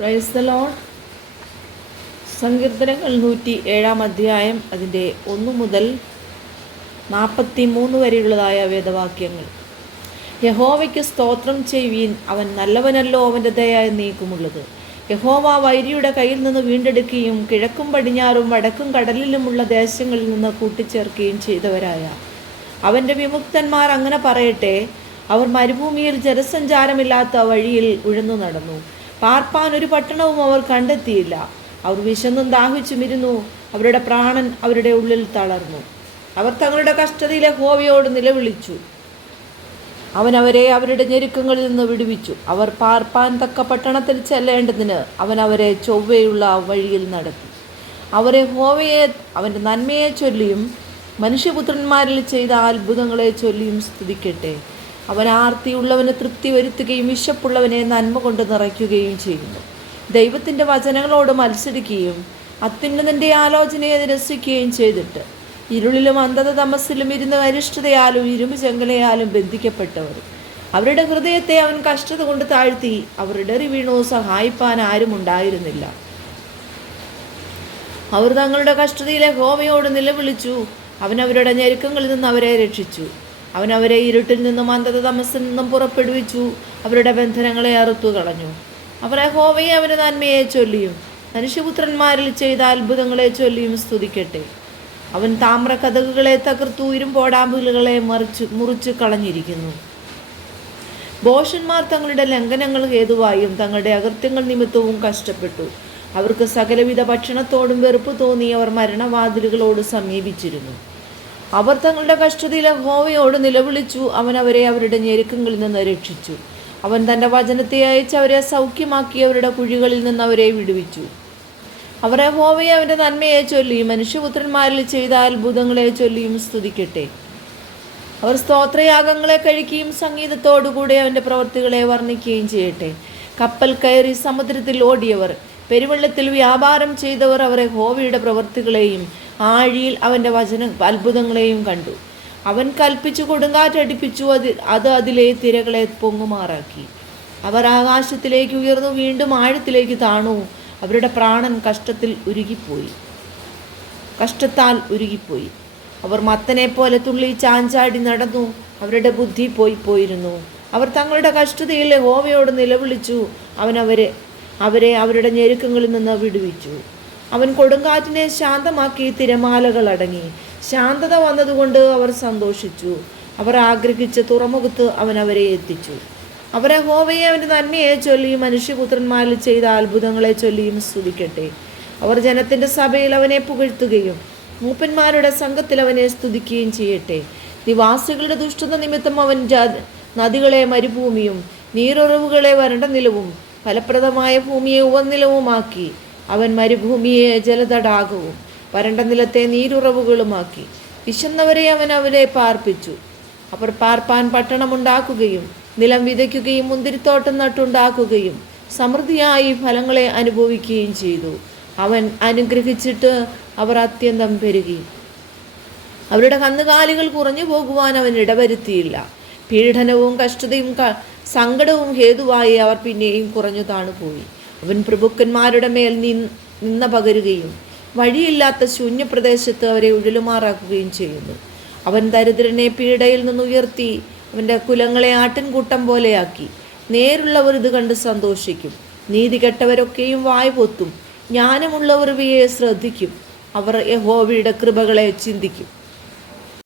Praise the Lord. സങ്കീർത്തനങ്ങൾ 107 അധ്യായം അതിൻ്റെ 1 മുതൽ 43 വരെയുള്ളതായ വേദവാക്യങ്ങൾ. യഹോവയ്ക്ക് സ്തോത്രം ചെയ്യുവീൻ, അവൻ നല്ലവനല്ലോ, അവൻ്റെ ദയ നീക്കുമുള്ളത്. യഹോവ വൈരിയുടെ കയ്യിൽ നിന്ന് വീണ്ടെടുക്കുകയും കിഴക്കും പടിഞ്ഞാറും വടക്കും കടലിലുമുള്ള ദേശങ്ങളിൽ നിന്ന് കൂട്ടിച്ചേർക്കുകയും ചെയ്തവരായ അവൻ്റെ വിമുക്തന്മാർ അങ്ങനെ പറയട്ടെ. അവർ മരുഭൂമിയിൽ ജനസഞ്ചാരമില്ലാത്ത വഴിയിൽ ഉഴന്നു നടന്നു. പാർപ്പാൻ ഒരു പട്ടണവും അവർ കണ്ടെത്തിയില്ല. അവർ വിശന്നും ദാഹിച്ചുമിരുന്നു. അവരുടെ പ്രാണൻ അവരുടെ ഉള്ളിൽ തളർന്നു. അവർ തങ്ങളുടെ കഷ്ടതയിൽ യഹോവയോട് നിലവിളിച്ചു. അവൻ അവരെ അവരുടെ ഞെരുക്കങ്ങളിൽ നിന്ന് വിടുവിച്ചു. അവർ പാർപ്പാൻ തക്ക പട്ടണത്തിൽ ചെല്ലേണ്ടതിന് അവൻ അവരെ ചൊവ്വയുള്ള വഴിയിൽ നടത്തി. അവരെ യഹോവയെ അവൻ്റെ നന്മയെ ചൊല്ലിയും മനുഷ്യപുത്രന്മാരിൽ ചെയ്ത അത്ഭുതങ്ങളെ ചൊല്ലിയും സ്തുതിക്കട്ടെ. അവൻ ആർത്തിയുള്ളവന് തൃപ്തി വരുത്തുകയും വിശപ്പുള്ളവനെ നന്മ കൊണ്ട് നിറയ്ക്കുകയും ചെയ്യുന്നു. ദൈവത്തിൻ്റെ വചനങ്ങളോട് മത്സരിക്കുകയും അത്യുന്നതൻ്റെ ആലോചനയെ നിരസിക്കുകയും ചെയ്തിട്ട് ഇരുളിലും അന്ധത തമസ്സിലും ഇരുന്ന് അരിഷ്ടതയാലും ഇരുമ്പ് ചെങ്കലയാലും ബന്ധിക്കപ്പെട്ടവർ അവരുടെ ഹൃദയത്തെ അവൻ കഷ്ടത കൊണ്ട് താഴ്ത്തി. അവർ ഇടറി വീണു, സഹായിപ്പാൻ ആരും ഉണ്ടായിരുന്നില്ല. അവർ തങ്ങളുടെ കഷ്ടതയിലെ യഹോവയോട് നിലവിളിച്ചു. അവൻ അവരുടെ ഞെരുക്കങ്ങളിൽ നിന്ന് അവരെ രക്ഷിച്ചു. അവൻ അവരെ ഇരുട്ടിൽ നിന്നും അന്ധത തമസ്സിൽ നിന്നും പുറപ്പെടുവിച്ചു. അവരുടെ ബന്ധനങ്ങളെ അറുത്തു കളഞ്ഞു. അവർ യഹോവയെ അവൻ്റെ നന്മയെ ചൊല്ലിയും മനുഷ്യപുത്രന്മാരിൽ ചെയ്ത അത്ഭുതങ്ങളെ ചൊല്ലിയും സ്തുതിക്കട്ടെ. അവൻ താമ്ര കതകുകളെ തകർത്തു, ഇരുമ്പോടാമ്പുകളെ മുറിച്ചു കളഞ്ഞിരിക്കുന്നു. ഭോഷന്മാർ തങ്ങളുടെ ലംഘനങ്ങൾ ഹേതുവായും തങ്ങളുടെ അകൃത്യങ്ങൾ നിമിത്തവും കഷ്ടപ്പെട്ടു. അവർക്ക് സകലവിധ ഭക്ഷണത്തോടും വെറുപ്പ് തോന്നി. അവർ മരണവാതിലുകളോട് സമീപിച്ചിരുന്നു. അവർ തങ്ങളുടെ കഷ്ടതയിൽ യഹോവയോട് നിലവിളിച്ചു. അവൻ അവരെ അവരുടെ ഞെരുക്കങ്ങളിൽ നിന്ന് രക്ഷിച്ചു. അവൻ തൻ്റെ വചനത്തെ അയച്ച് അവരെ സൗഖ്യമാക്കി. അവരുടെ കുഴികളിൽ നിന്ന് അവരെ വിടുവിച്ചു. അവർ യഹോവയെ അവൻ്റെ നന്മയെ ചൊല്ലിയും മനുഷ്യപുത്രന്മാരിൽ ചെയ്ത അത്ഭുതങ്ങളെ ചൊല്ലിയും സ്തുതിക്കട്ടെ. അവർ സ്തോത്രയാഗങ്ങളെ കഴിക്കുകയും സംഗീതത്തോടുകൂടെ അവൻ്റെ പ്രവൃത്തികളെ വർണ്ണിക്കുകയും ചെയ്യട്ടെ. കപ്പൽ കയറി സമുദ്രത്തിൽ ഓടിയവർ, പെരുവെള്ളത്തിൽ വ്യാപാരം ചെയ്തവർ അവർ യഹോവയുടെ പ്രവൃത്തികളെയും ആഴിയിൽ അവൻ്റെ അത്ഭുതങ്ങളെയും കണ്ടു. അവൻ കൽപ്പിച്ചു കൊടുങ്കാറ്റടിപ്പിച്ചു. അത് അതിലെ തിരകളെ പൊങ്ങുമാറാക്കി. അവർ ആകാശത്തിലേക്ക് ഉയർന്നു, വീണ്ടും ആഴത്തിലേക്ക് താണു. അവരുടെ പ്രാണൻ കഷ്ടത്താൽ ഉരുകിപ്പോയി. അവർ മത്തനെ പോലെ തുള്ളി ചാഞ്ചാടി നടന്നു. അവരുടെ ബുദ്ധി പോയിരുന്നു. അവർ തങ്ങളുടെ കഷ്ടതയിൽ യഹോവയോട് നിലവിളിച്ചു. അവൻ അവരെ അവരുടെ ഞെരുക്കങ്ങളിൽ നിന്ന് വിടുവിച്ചു. അവൻ കൊടുങ്കാറ്റിനെ ശാന്തമാക്കി. തിരമാലകൾ അടങ്ങി. ശാന്തത വന്നതുകൊണ്ട് അവർ സന്തോഷിച്ചു. അവർ ആഗ്രഹിച്ച തുറമുഖത്ത് അവൻ അവരെ എത്തിച്ചു. അവർ യഹോവയെ അവൻ്റെ നന്മയെ ചൊല്ലിയും മനുഷ്യപുത്രന്മാരിൽ ചെയ്ത അത്ഭുതങ്ങളെ ചൊല്ലിയും സ്തുതിക്കട്ടെ. അവർ ജനത്തിൻ്റെ സഭയിൽ അവനെ പുകഴ്ത്തുകയും മൂപ്പന്മാരുടെ സംഘത്തിൽ അവനെ സ്തുതിക്കുകയും ചെയ്യട്ടെ. നിവാസികളുടെ ദുഷ്ടത നിമിത്തം അവൻ നദികളെ മരുഭൂമിയും നീരുറവുകളെ വരണ്ട നിലവും ഫലപ്രദമായ ഭൂമിയെ ഉവനിലവുമാക്കി. അവൻ മരുഭൂമിയെ ജലതടാകവും വരണ്ട നിലത്തെ നീരുറവുകളുമാക്കി. വിശന്നവരെ അവൻ അവരെ പാർപ്പിച്ചു. അവർ പാർപ്പാൻ പട്ടണമുണ്ടാക്കുകയും നിലം വിതയ്ക്കുകയും മുന്തിരിത്തോട്ടം നട്ടുണ്ടാക്കുകയും സമൃദ്ധിയായി ഫലങ്ങളെ അനുഭവിക്കുകയും ചെയ്തു. അവൻ അനുഗ്രഹിച്ചിട്ട് അവർ അത്യന്തം പെരുകി. അവരുടെ കന്നുകാലികൾ കുറഞ്ഞു പോകുവാൻ അവൻ ഇടവരുത്തിയില്ല. പീഡനവും കഷ്ടതയും സങ്കടവും ഹേതുവായി അവർ പിന്നെയും കുറഞ്ഞു താണുപോയി. അവൻ പ്രഭുക്കന്മാരുടെ മേൽ നിന്ന പകരുകയും വഴിയില്ലാത്ത ശൂന്യപ്രദേശത്ത് അവരെ ഉഴലുമാറാക്കുകയും ചെയ്യുന്നു. അവൻ ദരിദ്രനെ പീഡയിൽ നിന്ന് ഉയർത്തി. അവൻ്റെ കുലങ്ങളെ ആട്ടിൻകൂട്ടം പോലെയാക്കി. നേരുള്ളവർ ഇത് കണ്ട് സന്തോഷിക്കും. നീതി കെട്ടവരൊക്കെയും വായ് പൊത്തും. ജ്ഞാനമുള്ളവർ ഇവയെ ശ്രദ്ധിക്കും. അവർ യഹോവയുടെ കൃപകളെ ചിന്തിക്കും.